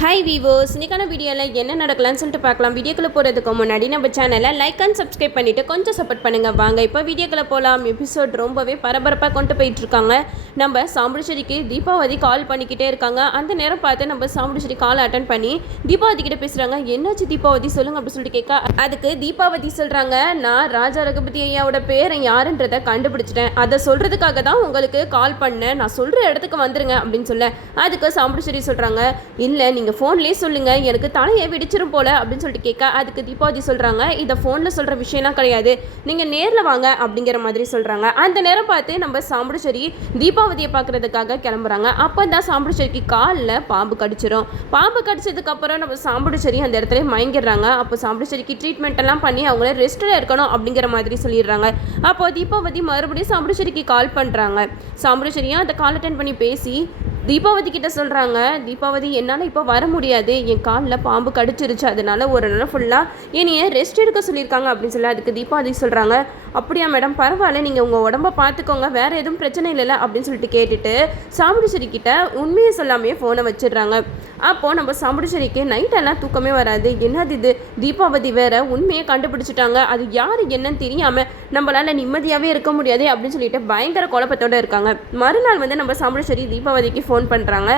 Hi viewers, இன்றைக்கான வீடியோவில் என்ன நடக்கலாம்னு சொல்லிட்டு பார்க்கலாம். வீடியோக்குள்ளே போகிறதுக்கு முன்னாடி நம்ம சேனலை லைக் அண்ட் சப்ஸ்கிரைப் பண்ணிவிட்டு கொஞ்சம் சப்போர்ட் பண்ணுங்கள். வாங்க இப்போ வீடியோக்குள்ளே போகலாம். எபிசோட் ரொம்பவே பரபரப்பாக கொண்டு போயிட்டுருக்காங்க. நம்ம சாமுண்டீஸ்வரிக்கு தீபாவதி கால் பண்ணிக்கிட்டே இருக்காங்க. அந்த நேரம் பார்த்து நம்ம சாமுண்டீஸ்வரி கால் அட்டன் பண்ணி தீபாவதி கிட்டே பேசுகிறாங்க. என்னாச்சு தீபாவதி சொல்லுங்கள் அப்படின்னு சொல்லிட்டு கேட்க, அதுக்கு தீபாவதி சொல்கிறாங்க, நான் ராஜா ரகுபதி ஐயாவோட பேரை யாருன்றதை கண்டுபிடிச்சிட்டேன். அதை சொல்கிறதுக்காக தான் உங்களுக்கு கால் பண்ணேன். நான் சொல்கிற இடத்துக்கு வந்துருங்க அப்படின்னு சொல்ல, அதுக்கு சாமுண்டீஸ்வரி சொல்கிறாங்க, இல்லை நீங்கள் ஃபோன்லேயே சொல்லுங்கள், எனக்கு தலையை வெடிச்சிரும் போல அப்படின்னு சொல்லிட்டு கேட்க, அதுக்கு தீபாவதி சொல்கிறாங்க, இதை ஃபோனில் சொல்கிற விஷயம்லாம் கிடையாது, நீங்கள் நேரில் வாங்க அப்படிங்கிற மாதிரி சொல்கிறாங்க. அந்த நேரம் பார்த்து நம்ம சாமுண்டீஸ்வரி தீபாவதியை பார்க்குறதுக்காக கிளம்புறாங்க. அப்போ தான் சாமுண்டீஸ்வரிக்கு காலில் பாம்பு கடிச்சிடும். பாம்பு கடிச்சதுக்கப்புறம் நம்ம சாமுண்டீஸ்வரி அந்த இடத்துல மயங்கிடுறாங்க. அப்போ சாமுண்டீஸ்வரிக்கு ட்ரீட்மெண்ட் எல்லாம் பண்ணி அவங்கள ரெஸ்ட்டில் இருக்கணும் அப்படிங்கிற மாதிரி சொல்லிடுறாங்க. அப்போ தீபாவதி மறுபடியும் சாமுண்டீஸ்வரிக்கு கால் பண்ணுறாங்க. சாமுண்டீஸ்வரியும் அந்த கால் அட்டென்ட் பண்ணி பேசி தீபாவதி கிட்ட சொல்கிறாங்க, தீபாவதி என்னால் இப்போ வர முடியாது, என் காலில் பாம்பு கடிச்சிருச்சு, அதனால ஒரு நாள் ஃபுல்லாக என்னைய ரெஸ்ட் எடுக்க சொல்லியிருக்காங்க அப்படின்னு சொல்லி, அதுக்கு தீபாவதி சொல்கிறாங்க, அப்படியா மேடம், பரவாயில்ல, நீங்கள் உங்கள் உடம்ப பார்த்துக்கோங்க, வேறு எதுவும் பிரச்சனை இல்லைல்ல அப்படின்னு சொல்லிட்டு கேட்டுட்டு சாமுண்டீஸ்வரி கிட்ட உண்மையை சொல்லாமையே ஃபோனை வச்சிடுறாங்க. அப்போது நம்ம சாமுண்டீஸ்வரிக்கு நைட்டெல்லாம் தூக்கமே வராது. என்னது இது, தீபாவதி வேற உண்மையை கண்டுபிடிச்சிட்டாங்க, அது யார் என்னன்னு தெரியாமல் நம்மளால் நிம்மதியாகவே இருக்க முடியாது அப்படின்னு சொல்லிட்டு பயங்கர குழப்பத்தோடு இருக்காங்க. மறுநாள் நம்ம சாமுண்டீஸ்வரி தீபாவதிக்கு ஃபோன் பண்ணுறாங்க.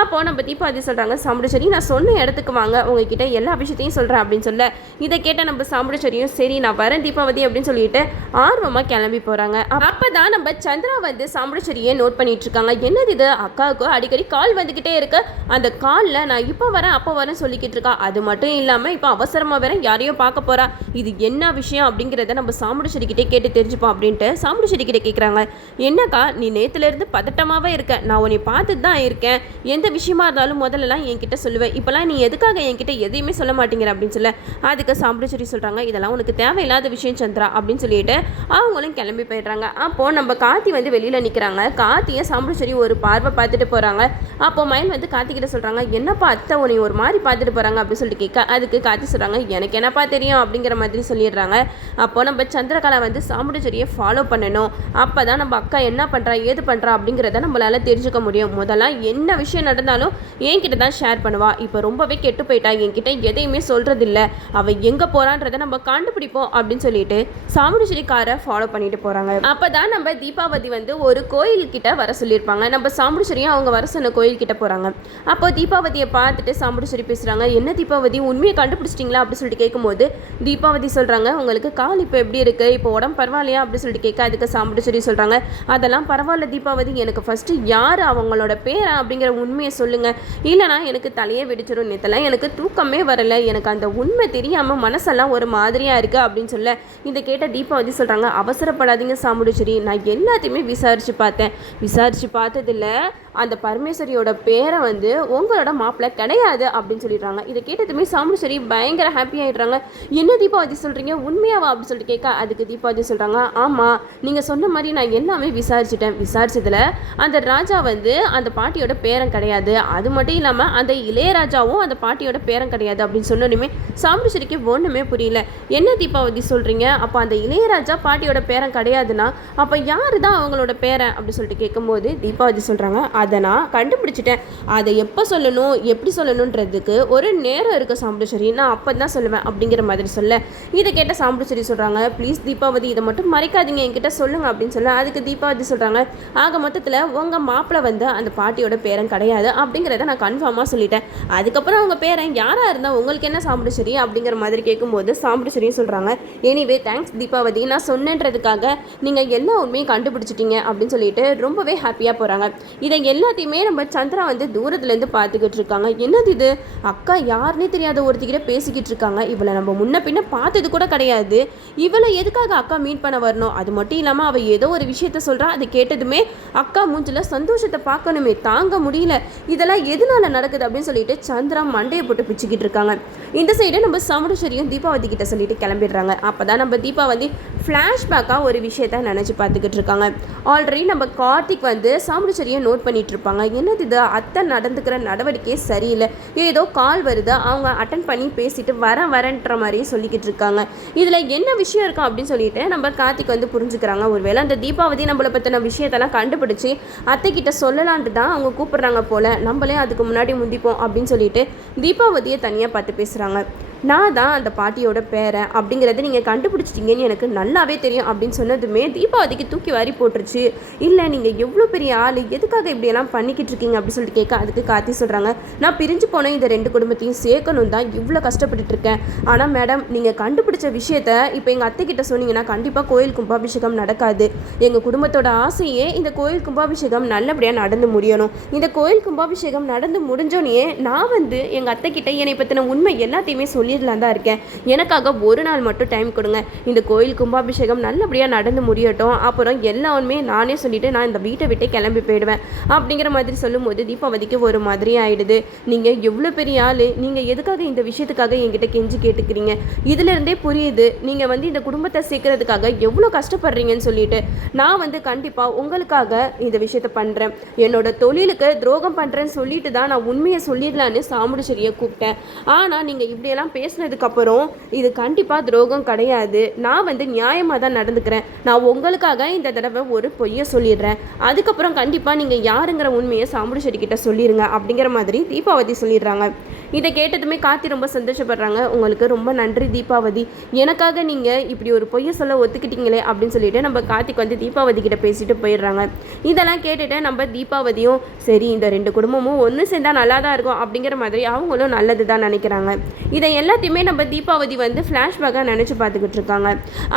அப்போது நம்ம தீபாவதி சொல்கிறாங்க, சாமுண்டீஸ்வரி நான் சொன்ன இடத்துக்கு வாங்க, உங்ககிட்ட எல்லா விஷயத்தையும் சொல்கிறேன் அப்படின்னு சொல்ல, இதை கேட்டால் நம்ம சாமுண்டீஸ்வரியும் சரி நான் வரேன் தீபாவதி அப்படின்னு சொல்லிட்டு ஆர்வமாக கிளம்பி போகிறாங்க. அப்போ தான் நம்ம சந்திரா சாமுண்டீஸ்வரியை நோட் பண்ணிட்டு இருக்காங்க. என்னது இது, அக்காவுக்கு அடிக்கடி கால் வந்துக்கிட்டே இருக்கு, அந்த காலில் நான் இப்போ வரேன் அப்போ வரேன் சொல்லிக்கிட்டு இருக்கா, அது மட்டும் இல்லாமல் இப்போ அவசரமாக வரேன் யாரையும் பார்க்க போகிறா, இது என்ன விஷயம் அப்படிங்கிறத நம்ம சாமுண்டீஸ்வரி கிட்டே கேட்டு தெரிஞ்சுப்போம் அப்படின்ட்டு சாமுண்டீஸ்வரி கிட்டே கேட்குறாங்க. என்னக்கா நீ நேற்றுலேருந்து பதட்டமாகவே இருக்க, நான் உன்னை பார்த்து தான் இருக்கேன், எந்த விஷயமா இருந்தாலும் முதல்லலாம் என்கிட்ட சொல்லுவேன், இப்போலாம் நீ எதுக்காக என்கிட்ட எதையுமே சொல்ல மாட்டேங்கிற அப்படின்னு சொல்ல, அதுக்கு சாமுண்டீஸ்வரி சொல்கிறாங்க, இதெல்லாம் உனக்கு தேவையில்லாத விஷயம் சந்திரா அப்படின்னு சொல்லிட்டு அவங்களும் கிளம்பி போயிடுறாங்க. அப்போது நம்ம கார்த்தி வெளியில் நிற்கிறாங்க. கார்த்தியை சாமுண்டீஸ்வரி ஒரு பார்வை பார்த்துட்டு போகிறாங்க. அப்போது மயில் கார்த்திகிட்ட சொல்கிறாங்க, என்னப்பா அத்தை உன்னை ஒரு மாதிரி பார்த்துட்டு போகிறாங்க அப்படின்னு சொல்லிட்டு கேட்க, அதுக்கு கார்த்தி சொல்கிறாங்க, எனக்கு என்னப்பா தெரியும் அப்படிங்கிற மாதிரி சொல்லிடுறாங்க. அப்போது நம்ம சந்திரகலா சாமுண்டீஸ்வரியை ஃபாலோ பண்ணணும், அப்போ தான் நம்ம அக்கா என்ன பண்ணுறா ஏது பண்ணுறா அப்படிங்கிறத நம்மளால் தெரிஞ்சுக்க முடியும். முதல்லாம் என்ன விஷயம் நடந்தாலும் என்கிட்ட தான் ஷேர் பண்ணுவா, இப்போ ரொம்பவே கெட்டு போயிட்டா, என்கிட்ட எதையுமே சொல்கிறதில்ல, அவள் எங்கே போகிறான்றதை நம்ம கண்டுபிடிப்போம் அப்படின்னு சொல்லிட்டு சாமுண்டீஸ்வரி காரை ஃபாலோ பண்ணிட்டு போகிறாங்க. அப்போ தான் நம்ம தீபாவதி ஒரு கோயில்கிட்ட வர சொல்லியிருப்பாங்க. நம்ம சாமுண்டீஸ்வரியும் அவங்க வர சொன்ன கோயில்கிட்ட போகிறாங்க. அப்போ தீபாவதியை பார்த்துட்டு சாமுண்டீஸ்வரி பேசுகிறாங்க, என்ன தீபாவதி உண்மையை கண்டுபிடிச்சிட்டிங்களா அப்படின்னு சொல்லிட்டு கேட்கும்போது தீபாவதி சொல்கிறாங்க, உங்களுக்கு கால் இப்போ எப்படி இருக்குது, இப்போ உடம்பு பரவாயில்லையா அப்படின்னு சொல்லிட்டு கேட்க, அதுக்கு சாமுண்டீஸ்வரி சொல்கிறாங்க, அதெல்லாம் பரவாயில்ல தீபாவதி, எனக்கு ஃபஸ்ட்டு யார் அவங்களோட பேரா அப்படிங்கிற உண்மையை சொல்லுங்கள், இல்லைனா எனக்கு தலையே வெடிச்சிடும், நேற்றெல்லாம் எனக்கு தூக்கமே வரலை, எனக்கு அந்த உண்மை தெரியாமல் மனசெல்லாம் ஒரு மாதிரியாக இருக்குது அப்படின்னு சொல்ல, இதை கேட்ட தீபாவதி சொல்கிறாங்க, அவசரப்படாதீங்க சாமுண்டீஸ்வரி, நான் எல்லாத்தையுமே விசாரித்து பார்த்ததில்ல, அந்த பரமேஸ்வரியோட பேரை உங்களோட மாப்பிள்ளை கிடையாது அப்படின்னு சொல்லிடுறாங்க. இதை கேட்டதுமே சாமுண்டீஸ்வரி பயங்கர ஹாப்பி ஆகிடுறாங்க. என்ன தீபாவதி சொல்கிறீங்க, உண்மையாவா அப்படின்னு சொல்லிட்டு கேட்க, அதுக்கு தீபாவதி சொல்கிறாங்க, ஆமாம் நீங்கள் சொன்ன மாதிரி நான் எல்லாமே விசாரிச்சதில் அந்த ராஜா அந்த பாட்டியோட பேரன் கிடையாது, அது மட்டும் இல்லாமல் அந்த இளையராஜாவும் அந்த பாட்டியோட பேரன் கிடையாது அப்படின்னு சொன்னோன்னே சாமுண்டீஸ்வரிக்கு ஒன்றுமே புரியல. என்ன தீபாவதி சொல்கிறீங்க, அப்போ அந்த இளையராஜா பாட்டியோட பேரன் கிடையாதுன்னா அப்போ யாரு தான் அவங்களோட பேரன் அப்படின்னு சொல்லிட்டு கேட்கும்போது தீபாவதி சொல்கிறாங்க, அதை நான் கண்டுபிடிச்சிட்டேன், அதை எப்போ சொல்லணும் எப்படி சொல்லணுன்றதுக்கு ஒரு நேரம் இருக்குது சாமுண்டீஸ்வரி, நான் அப்போ தான் சொல்லுவேன் அப்படிங்கிற மாதிரி சொல்ல, இதை கேட்ட சாமுண்டீஸ்வரி சொல்கிறாங்க, ப்ளீஸ் தீபாவதி இதை மட்டும் மறைக்காதீங்க என்கிட்ட சொல்லுங்கள் அப்படின்னு சொல்ல, அதுக்கு தீபாவதி சொல்கிறாங்க, ஆக மொத்தத்தில் உங்கள் மாப்பிள்ளை அந்த பாட்டியோட பேரன் கிடையாது அப்படிங்கிறத நான் கன்ஃபார்மாக சொல்லிட்டேன், அதுக்கப்புறம் அவங்க பேரன் யாராக இருந்தால் உங்களுக்கு என்ன சாமுண்டீஸ்வரி அப்படிங்கிற மாதிரி கேட்கும்போது சாமுண்டீஸ்வரியும் சொல்கிறாங்க, எனிவே தேங்க்ஸ் தீபாவதி, நான் சொன்னன்றதுக்காக நீங்கள் எல்லா உண்மையும் கண்டுபிடிச்சிட்டீங்க அப்படின்னு சொல்லிட்டு ரொம்பவே ஹாப்பியாக போகிறாங்க. இதை எல்லாத்தையுமே நம்ம சந்திரா தூரத்துலேருந்து பார்த்துக்கிட்டு இருக்காங்க. என்னது இது, அக்கா யாருன்னே தெரியாத ஒருத்திக்கிட்ட பேசிக்கிட்டு இருக்காங்க, இவளை நம்ம முன்ன பின்ன பார்த்தது கூட கிடையாது, இவளை எதுக்காக அக்கா மீட் பண்ண வரணும், அது மட்டும் இல்லாமல் அவள் ஏதோ ஒரு விஷயத்த சொல்கிறா, அதை கேட்டதுமே அக்கா மூஞ்சில் சந்தோஷத்தை பார்க்கணுமே தாங்க முடியல, இதெல்லாம் எதனால நடக்குது அப்படின்னு சொல்லிட்டு சந்திரா மண்டையை போட்டு பிச்சுக்கிட்டு இருக்காங்க. இந்த சைடு நம்ம சாமுண்டீஸ்வரியும் தீபாவதி கிட்ட சொல்லிட்டு கிளம்பிடுறாங்க. அப்போ தான் நம்ம தீபாவதி ஃப்ளாஷ்பேக்காக ஒரு விஷயத்த நினச்சி பார்த்துக்கிட்டு இருக்காங்க. ஆல்ரெடி நம்ம கார்த்திக் சாமுண்டீஸ்வரியை நோட் பண்ணிட்டு பண்ணிகிட்டு இருப்பாங்க. என்னது இது, அத்தை நடந்துக்கிற நடவடிக்கையே சரியில்லை, ஏதோ கால் வருது, அவங்க அட்டன் பண்ணி பேசிட்டு வரேன்ற மாதிரியே சொல்லிக்கிட்டு இருக்காங்க. இதில் என்ன விஷயம் இருக்கும் அப்படின்னு சொல்லிட்டு நம்ம கார்த்திக் வந்து புரிஞ்சுக்கிறாங்க. ஒருவேளை அந்த தீபாவதி நம்மளை பற்றின விஷயத்தெல்லாம் கண்டுபிடிச்சி அத்தைக்கிட்ட சொல்லலான்ட்டு தான் அவங்க கூப்பிட்றாங்க போல், நம்மளே அதுக்கு முன்னாடி முந்திப்போம் அப்படின்னு சொல்லிட்டு தீபாவதியை தனியாக பார்த்து பேசுகிறாங்க. நான் தான் அந்த பாட்டியோட பேரன் அப்படிங்கிறத நீங்கள் கண்டுபிடிச்சிட்டிங்கன்னு எனக்கு நல்லாவே தெரியும் அப்படின்னு சொன்னதுமே தீபாவதிக்கு தூக்கி வாரி போட்டுருச்சு. இல்லை, நீங்கள் எவ்வளோ பெரிய ஆள், எதுக்காக இப்படியெல்லாம் பண்ணிக்கிட்டு இருக்கீங்க அப்படின்னு சொல்லிட்டு கேட்க, அதுக்கு கார்த்தி சொல்கிறாங்க, நான் பிரிஞ்சு போன இந்த 2 குடும்பத்தையும் சேர்க்கணும் தான் இவ்வளோ கஷ்டப்பட்டுட்டு இருக்கேன். ஆனால் மேடம், நீங்கள் கண்டுபிடிச்ச விஷயத்த இப்போ எங்கள் அத்தைக்கிட்ட சொன்னீங்கன்னா கண்டிப்பாக கோயில் கும்பாபிஷேகம் நடக்காது. எங்கள் குடும்பத்தோட ஆசையே இந்த கோயில் கும்பாபிஷேகம் நல்லபடியாக நடந்து முடியணும். இந்த கோயில் கும்பாபிஷேகம் நடந்து முடிஞ்சோன்னே நான் வந்து எங்கள் அத்தைக்கிட்ட என்னை பற்றின உண்மை எல்லாத்தையுமே சொல்லிடலாம் தான் இருக்கேன். எனக்காக ஒரு நாள் மட்டும் டைம் கொடுங்க. இந்த கோயில் கும்பாபிஷேகம் நல்லபடியாக நடந்து முடியட்டும். அப்புறம் எல்லாமே நானே சொல்லிவிட்டு நான் இந்த வீட்டை விட்டே கிளம்பி போயிடுவேன் அப்படிங்கிற மாதிரி சொல்லும்போது தீபாவதிக்கு ஒரு மாதிரி ஆகிடுது. நீங்கள் எவ்வளோ பெரிய ஆள், நீங்கள் எதுக்காக இந்த விஷயத்துக்காக என்கிட்ட கெஞ்சி கேட்டுக்கிறீங்க? இதிலிருந்தே புரியுது நீங்கள் வந்து இந்த குடும்பத்தை சேர்க்கறதுக்காக எவ்வளோ கஷ்டப்படுறீங்கன்னு சொல்லிட்டு. நான் வந்து கண்டிப்பாக உங்களுக்காக இந்த விஷயத்த பண்ணுறேன். என்னோட தொழிலுக்கு துரோகம் பண்ணுறேன்னு சொல்லிட்டு தான் நான் உண்மையை சொல்லிடலான்னு சாமுடிச்சேரியை கூப்பிட்டேன். ஆனால் நீங்கள் இப்படியெல்லாம் பேசினதுக்கப்புறம் இது கண்டிப்பாக துரோகம் கிடையாது, நான் வந்து நியாயமாக தான் நடந்துக்கிறேன். நான் உங்களுக்காக இந்த தடவை ஒரு பொய்யை சொல்லிடுறேன். அதுக்கப்புறம் கண்டிப்பாக நீங்கள் யாருங்கிற உண்மையை சாமுடிச்சேரிக்கிட்ட சொல்லிடுங்க அப்படிங்கிற மாதிரி தீபாவதி சொல்லிடுறாங்க. இதை கேட்டதுமே கார்த்தி ரொம்ப சந்தோஷப்படுறாங்க. உங்களுக்கு ரொம்ப நன்றி தீபாவதி, எனக்காக நீங்கள் இப்படி ஒரு பொய்யை சொல்ல ஒத்துக்கிட்டீங்களே அப்படின்னு சொல்லிட்டு நம்ம கார்த்திக் வந்து தீபாவதி கிட்ட பேசிட்டு போயிடுறாங்க. இதெல்லாம் கேட்டுட்டு நம்ம தீபாவதியும் சரி, இந்த 2 குடும்பமும் ஒன்று சேர்ந்தால் நல்லா தான் இருக்கும் அப்படிங்கிற மாதிரி அவங்களும் நல்லது தான் நினைக்கிறாங்க. இதை எல்லாத்தையுமே நம்ம தீபாவதி வந்து ஃப்ளாஷ்பேக்காக நினச்சி பார்த்துக்கிட்டு இருக்காங்க.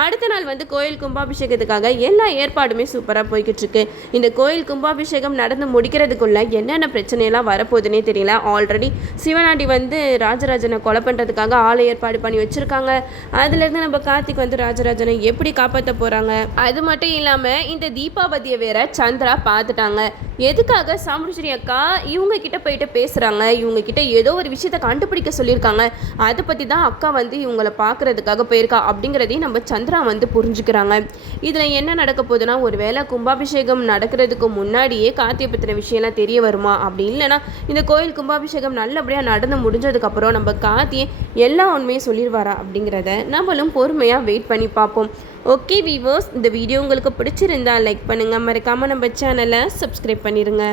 அடுத்த நாள் வந்து கோயில் கும்பாபிஷேகத்துக்காக எல்லா ஏற்பாடுமே சூப்பராக போய்கிட்டு இருக்கு. இந்த கோயில் கும்பாபிஷேகம் நடந்து முடிக்கிறதுக்குள்ள என்னென்ன பிரச்சனையெல்லாம் வரப்போகுதுன்னே தெரியல. ஆல்ரெடி சிவனாண்டி வந்து ராஜராஜனை கொலை பண்ணுறதுக்காக ஆளை ஏற்பாடு பண்ணி வச்சுருக்காங்க. அதுலேருந்து நம்ம கார்த்திக் வந்து ராஜராஜனை எப்படி காப்பாற்ற போகிறாங்க. அது மட்டும் இல்லாமல் இந்த தீபாவதியை வேற சந்திரா பார்த்துட்டாங்க. எதுக்காக சாமுடிச்சேரி அக்கா இவங்க கிட்ட போயிட்டு பேசுகிறாங்க, இவங்க கிட்ட ஏதோ ஒரு விஷயத்தை கண்டுபிடிக்க சொல்லியிருக்காங்க, அதை பற்றி தான் அக்கா வந்து இவங்களை பார்க்குறதுக்காக போயிருக்கா அப்படிங்கிறதையும் நம்ம சந்திரா வந்து புரிஞ்சுக்கிறாங்க. இதில் என்ன நடக்க போகுதுன்னா, ஒரு வேளை கும்பாபிஷேகம் நடக்கிறதுக்கு முன்னாடியே கார்த்தியை பற்றின விஷயம்லாம் தெரிய வருமா, அப்படி இல்லைன்னா இந்த கோயில் கும்பாபிஷேகம் நல்லபடியாக நடந்து முடிஞ்சதுக்கப்புறம் நம்ம கார்த்தியை எல்லா உண்மையும் சொல்லிடுவாரா அப்படிங்கிறத நம்மளும் பொறுமையாக வெயிட் பண்ணி பார்ப்போம். ஓகே வீவர்ஸ், இந்த வீடியோ உங்களுக்கு பிடிச்சிருந்தா லைக் பண்ணுங்கள், மறக்காமல் நம்ம சேனலை சப்ஸ்கிரைப் பண்ணிடுங்க.